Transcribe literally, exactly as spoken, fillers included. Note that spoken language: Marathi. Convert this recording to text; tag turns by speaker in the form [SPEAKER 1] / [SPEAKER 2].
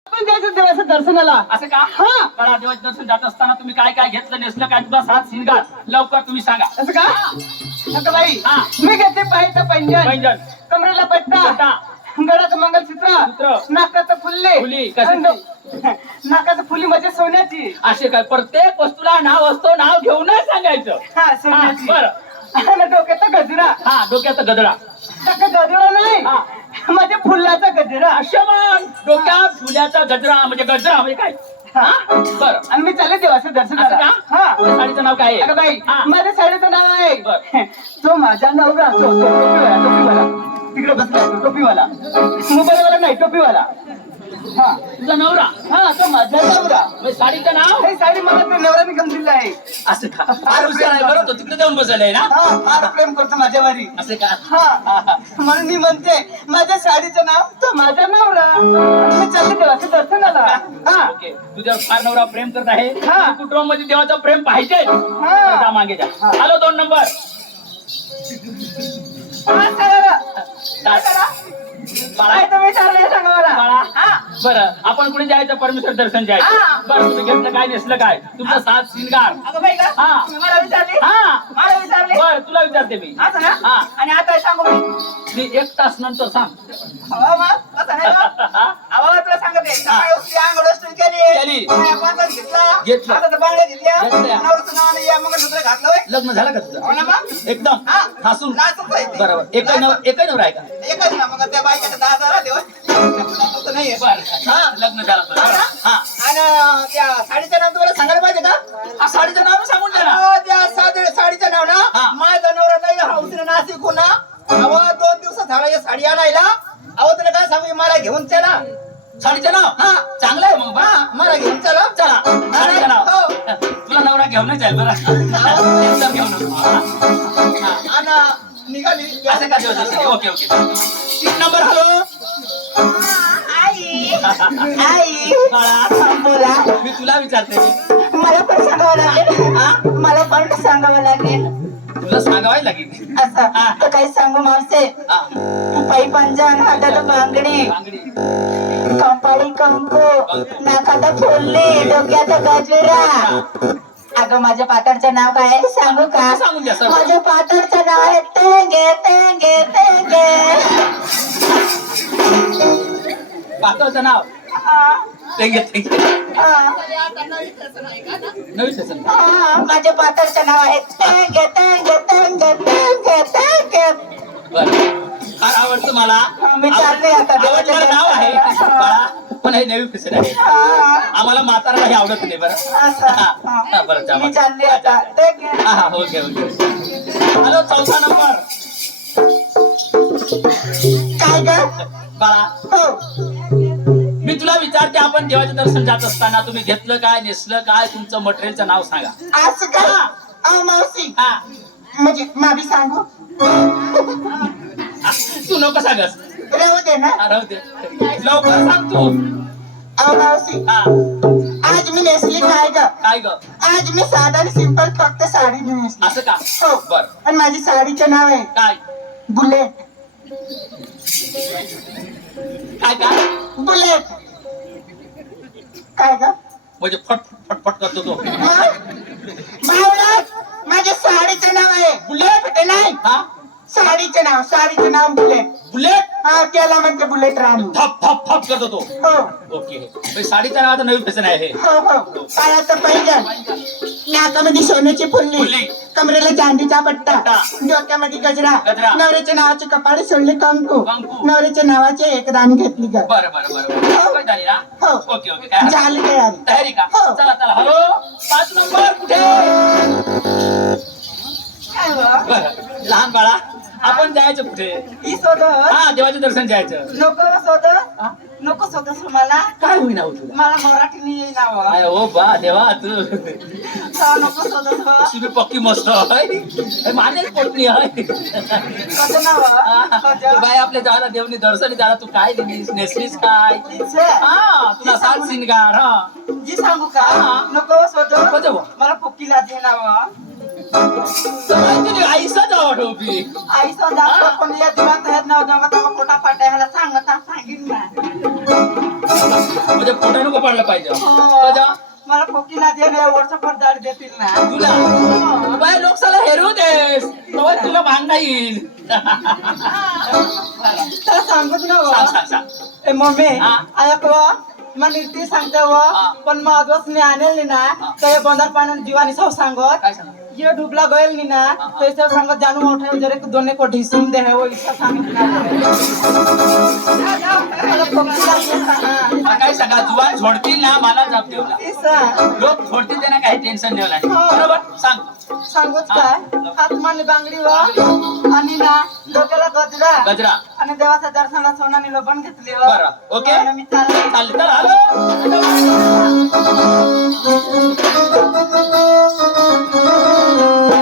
[SPEAKER 1] आपण जायचं देवाच्या दर्शनाला.
[SPEAKER 2] असं का?
[SPEAKER 1] हा.
[SPEAKER 2] कळा देवाचं दर्शन जात असताना तुम्ही काय काय घेतलं नेसलं काय तुझा सात शिंगार लवकर तुम्ही सांगा.
[SPEAKER 1] असं का? आता बाई
[SPEAKER 2] हा.
[SPEAKER 1] मी घेते पायाचं पैंजण,
[SPEAKER 2] पैंजण,
[SPEAKER 1] कमरेला पट्टा,
[SPEAKER 2] पट्टा,
[SPEAKER 1] गळ्याचं मंगलसूत्र,
[SPEAKER 2] सूत्र,
[SPEAKER 1] नाकाचं फुल्ले,
[SPEAKER 2] फुली, कशाची?
[SPEAKER 1] नाकाचं फुली म्हणजे सोन्याची.
[SPEAKER 2] असे काय प्रत्येक वस्तूला नाव असतो, नाव घेऊन नाही सांगायचं.
[SPEAKER 1] हा
[SPEAKER 2] हा,
[SPEAKER 1] सोन्याची.
[SPEAKER 2] बरं.
[SPEAKER 1] आणि डोक्याचा गजरा.
[SPEAKER 2] हा डोक्याचा गजरा.
[SPEAKER 1] त्याचा गजरा नाही
[SPEAKER 2] हा.
[SPEAKER 1] म्हणजे फुलाचा गजरा.
[SPEAKER 2] आशमान डोक्यात फुल्याचा गजरा म्हणजे गजरा म्हणजे काय? हा बरं.
[SPEAKER 1] आणि मी चालले देवाच्या
[SPEAKER 2] असं
[SPEAKER 1] दर्शनाला.
[SPEAKER 2] का?
[SPEAKER 1] हा.
[SPEAKER 2] त्या साडीचं नाव काय
[SPEAKER 1] अगं
[SPEAKER 2] आहे?
[SPEAKER 1] बाई
[SPEAKER 2] हा.
[SPEAKER 1] माझ्या साडीचं नाव आहे
[SPEAKER 2] बरं.
[SPEAKER 1] तो माझा नवरा. तो तो टोपीवाला टोपीवाला तिकडे बसला तो टोपीवाला मोबाईलवाला नाही टोपीवाला. हा
[SPEAKER 2] तुझा नवरा.
[SPEAKER 1] हा तो माझा नवरा.
[SPEAKER 2] म्हणजे साडीचं नाव
[SPEAKER 1] ही साडी मला त्या नवऱ्याने गम दिली आहे.
[SPEAKER 2] असं का? फार हुशार आहे बरं तो तिकडे जाऊन बसलाय ना.
[SPEAKER 1] हा फार प्रेम करतो माझ्यावरी.
[SPEAKER 2] असं का?
[SPEAKER 1] हा म्हणून मी म्हणते माझ्या साडीचं नाव तो माझा नवरा. आणि मी चालले देवाच्या दर्शनाला. हा
[SPEAKER 2] ओके तुझ्यावर फार नवरा प्रेम करत आहे.
[SPEAKER 1] हा.
[SPEAKER 2] कुटुंबामध्ये देवाचं प्रेम पाहिजे.
[SPEAKER 1] हा.
[SPEAKER 2] जा मागे जा.
[SPEAKER 1] हा.
[SPEAKER 2] आलो दोन नंबर.
[SPEAKER 1] हा, चला.
[SPEAKER 2] बाळा
[SPEAKER 1] काय तुम्ही चालले सांगा मला.
[SPEAKER 2] बाळा
[SPEAKER 1] हा.
[SPEAKER 2] बरं आपण कुठे जायचं परमेश्वर दर्शन जायचं.
[SPEAKER 1] हा.
[SPEAKER 2] बरं तुम्ही घेतलं काय नेसलं काय तुमचा सात शिंगार.
[SPEAKER 1] अगं बाई का?
[SPEAKER 2] हा.
[SPEAKER 1] तुम्ही मला विचारले?
[SPEAKER 2] हा
[SPEAKER 1] मला विचारले?
[SPEAKER 2] बर तुला विचारते मी.
[SPEAKER 1] असं ना?
[SPEAKER 2] हा.
[SPEAKER 1] आणि आता सांगू मी?
[SPEAKER 2] मी एक तास नंतर सांग.
[SPEAKER 1] हो मग? असं नाही मग? अहो, तुला सांगते. सकाळी उठली, अंघोळ उचलून केली.
[SPEAKER 2] केली.
[SPEAKER 1] पाया पाचच घेतला.
[SPEAKER 2] घेतलं.
[SPEAKER 1] आता तर बांगड्या घेतल्या.
[SPEAKER 2] घेतल्या.
[SPEAKER 1] नवऱ्याचं नाव आणि या मंगळसूत्र घातलं होय.
[SPEAKER 2] लग्न झालं का
[SPEAKER 1] हो
[SPEAKER 2] तुझं?
[SPEAKER 1] ना मग?
[SPEAKER 2] एकदम
[SPEAKER 1] हा.
[SPEAKER 2] हसून
[SPEAKER 1] लाजच आहे ते.
[SPEAKER 2] बरोबर एकही नव
[SPEAKER 1] लाजच.
[SPEAKER 2] एकही नवरा आहे का?
[SPEAKER 1] एकच ना मग त्या बाईकडे दहा हजार आले होय. तसं नाहीये.
[SPEAKER 2] बरं
[SPEAKER 1] हा.
[SPEAKER 2] लग्न झालं तुझं.
[SPEAKER 1] हा ना?
[SPEAKER 2] हा
[SPEAKER 1] आणि त्या साडीचं नाव तुम्हाला सांगायला पाहिजे का?
[SPEAKER 2] हा, साडीचं नाव सांगून दे ना.
[SPEAKER 1] अहो, त्या साडी साडीचं नाव
[SPEAKER 2] हा.
[SPEAKER 1] ना माझा नवरा नाही हौसने नाशिक ना. अहो दोन दिवस झाला या साडी आणायला. अहो तुला काय सांगू मला घेऊन चला.
[SPEAKER 2] साडीचं नाव
[SPEAKER 1] हा.
[SPEAKER 2] चांगलं आहे मग बा.
[SPEAKER 1] हा मला घेऊन चला.
[SPEAKER 2] चला साडीचं नाव.
[SPEAKER 1] हो.
[SPEAKER 2] तुला नवरा घेऊनच जाईल बरं. एकदम घेऊन येतो. हा.
[SPEAKER 1] आणि निघाली
[SPEAKER 2] असं का देऊ शकते? ओके ओके तीन नंबर. हॅलो
[SPEAKER 1] आई आई
[SPEAKER 2] बाळा
[SPEAKER 1] बोला.
[SPEAKER 2] मी तुला विचारते.
[SPEAKER 1] मला पण सांगावं लागेल.
[SPEAKER 2] हा?
[SPEAKER 1] मला पण सांगावं लागेल.
[SPEAKER 2] तुला सांगावाय लागेल.
[SPEAKER 1] असं
[SPEAKER 2] हा.
[SPEAKER 1] तर काही सांगू मावसे.
[SPEAKER 2] हा.
[SPEAKER 1] पायी पंजन हातात बांगडी
[SPEAKER 2] बांगडी
[SPEAKER 1] कंपाळी कंकू नाकात फुलली डोक्यात गजरा. अगं माझ्या पातळचं नाव काय आहे सांगू का?
[SPEAKER 2] सांगून द्या सर.
[SPEAKER 1] माझ्या पातळचं नाव आहे तेंगे तेंगे तेंगे.
[SPEAKER 2] पातळचं नाव
[SPEAKER 1] हा,
[SPEAKER 2] तेंगे तेंगे.
[SPEAKER 1] हा,
[SPEAKER 2] नवीन सेशन.
[SPEAKER 1] हा, माझ्या पातळचं नाव आहे तेंगे तेंगे तेंगे तेंगे तेंगे.
[SPEAKER 2] बरं फार आवडतं मला.
[SPEAKER 1] मी चालले आता देवाच्या
[SPEAKER 2] आवडणारं नाव आहे
[SPEAKER 1] दर्शनाला.
[SPEAKER 2] बाळा पण हे नवीन फेशन आहे.
[SPEAKER 1] हा,
[SPEAKER 2] आम्हाला म्हातारा हे आवडत नाही बरं.
[SPEAKER 1] असं.
[SPEAKER 2] हा,
[SPEAKER 1] हा.
[SPEAKER 2] हा, बरं जा
[SPEAKER 1] मी
[SPEAKER 2] मग.
[SPEAKER 1] चालली आता तेंगे.
[SPEAKER 2] हा हा ओके ओके. हॅलो चौथा नंबर.
[SPEAKER 1] काय ग?
[SPEAKER 2] बाळा
[SPEAKER 1] हो
[SPEAKER 2] मी तुला विचारते आपण देवाचे दर्शन जात असताना तुम्ही घेतलं काय नेसलं काय तुमचं मटेरियलचं नाव सांगा.
[SPEAKER 1] असं का? अहो मावशी
[SPEAKER 2] हा
[SPEAKER 1] म्हणजे मावी सांगू
[SPEAKER 2] तू नको सांगस.
[SPEAKER 1] राहू दे ना.
[SPEAKER 2] हा, राहू दे लवकर सांग तू.
[SPEAKER 1] अहो मावशी
[SPEAKER 2] हा
[SPEAKER 1] आज मी नेसली काय ग?
[SPEAKER 2] काय ग
[SPEAKER 1] आज मी साधा आणि सिंपल फक्त साडी नेसली.
[SPEAKER 2] असं का?
[SPEAKER 1] हो
[SPEAKER 2] बर
[SPEAKER 1] आणि माझी साडीचं नाव आहे
[SPEAKER 2] काय
[SPEAKER 1] बुलेट.
[SPEAKER 2] काय काय
[SPEAKER 1] बुलेट काय ग?
[SPEAKER 2] म्हणजे फट फट फट करतो तो.
[SPEAKER 1] भावना माझ्या साडीचं नाव आहे बुलेट. ते नाही
[SPEAKER 2] हा
[SPEAKER 1] साडीचं नाव साडीचं नाव बुलेट.
[SPEAKER 2] बुलेट
[SPEAKER 1] हा त्याला म्हणते बुलेट राणी.
[SPEAKER 2] फप फप फप करतो तो.
[SPEAKER 1] हो
[SPEAKER 2] ओके म्हणजे साडीच्या नावाचं नवीन फॅशन आहे हे.
[SPEAKER 1] हो हो पायाचं पैंजण नाकामध्ये सोन्याची फुल्ली
[SPEAKER 2] फुल्ली.
[SPEAKER 1] कमरेला चांदीचा पट्टा
[SPEAKER 2] पट्टा.
[SPEAKER 1] डोक्यामध्ये गजरा
[SPEAKER 2] गजरा.
[SPEAKER 1] नवऱ्याच्या नावाचे कपाळे सोडले कंकू
[SPEAKER 2] कंकू.
[SPEAKER 1] नवऱ्याच्या नावाचे एक दान घेतली ग.
[SPEAKER 2] बरं बरं बरं बरं काय झाली ना.
[SPEAKER 1] हो
[SPEAKER 2] ओके ओके काय हरकत
[SPEAKER 1] झाली तयारी.
[SPEAKER 2] नाही. तयारी का?
[SPEAKER 1] हो.
[SPEAKER 2] चला चला हॅलो पाच नंबर कुठे? बरं लहान बाळा आपण जायचं कुठे?
[SPEAKER 1] ही सोद
[SPEAKER 2] हा देवाचे दर्शन जायचं.
[SPEAKER 1] नको सोद
[SPEAKER 2] हा?
[SPEAKER 1] नको सोद मला
[SPEAKER 2] काय होईना हो तुला?
[SPEAKER 1] मला मराठी नाही येईना व.
[SPEAKER 2] अरे ओ बा देवा तू
[SPEAKER 1] हा, नको सोद
[SPEAKER 2] तुझी पक्की मस्त आहे माझेच पोटणी आहे.
[SPEAKER 1] कसं नाव
[SPEAKER 2] तू बाय आपल्या जायला देवनी दर्शनी झाला तू काय दिलीस नेसलीस काय? हा तुला सात शिंगार. हा
[SPEAKER 1] जी सांगू का?
[SPEAKER 2] हा.
[SPEAKER 1] नको सोद
[SPEAKER 2] कोणतं बा?
[SPEAKER 1] मला पोकीला दे नाव.
[SPEAKER 2] तुझी आईसाच आवड होती.
[SPEAKER 1] आई सदा पण या दिवस आहेत ना तेव्हा तेव्हा पोटा पाट्या ह्याला सांगता सांगीन ना.
[SPEAKER 2] म्हणजे फोटो नको पडला पाहिजे
[SPEAKER 1] हो.
[SPEAKER 2] कसा?
[SPEAKER 1] मला फोकी ना दे ना वर्ष पर दाढ देतील ना
[SPEAKER 2] तुला बाय लोकसाला हेरू देस तेव्हा तुला भांगा येईल
[SPEAKER 1] तर सांगत ना
[SPEAKER 2] सांग
[SPEAKER 1] व.
[SPEAKER 2] सांग सांग
[SPEAKER 1] ए मम्मी
[SPEAKER 2] हा.
[SPEAKER 1] ऐक व मग नीती सांगते व
[SPEAKER 2] हा.
[SPEAKER 1] पण मग आजच मी आणेल ना तर हे बंदर पाण्यात जीवानी सौ सांगत
[SPEAKER 2] काय सांग
[SPEAKER 1] ये डुबला गयल नी ना तो इसे सांगत जानू मोठे जरे दोने को ढिसून दे है वो इसा सांगत ना मला फोकी लागली ना.
[SPEAKER 2] काय सांगा जुवान झोडतील ना मला जाप ठेवला
[SPEAKER 1] इसा
[SPEAKER 2] लोक झोडतील त्यांना काही टेन्शन ठेवला नाही
[SPEAKER 1] हो.
[SPEAKER 2] बरोबर सांग
[SPEAKER 1] सांगूच काय हातमाने बांगडी व आणि ना डोक्याला गजरा
[SPEAKER 2] गजरा
[SPEAKER 1] आणि देवाच्या दर्शनाला सोनाने लोबण घेतली व
[SPEAKER 2] बरं, ओके.
[SPEAKER 1] आणि मी चालले.
[SPEAKER 2] चालले तर आलो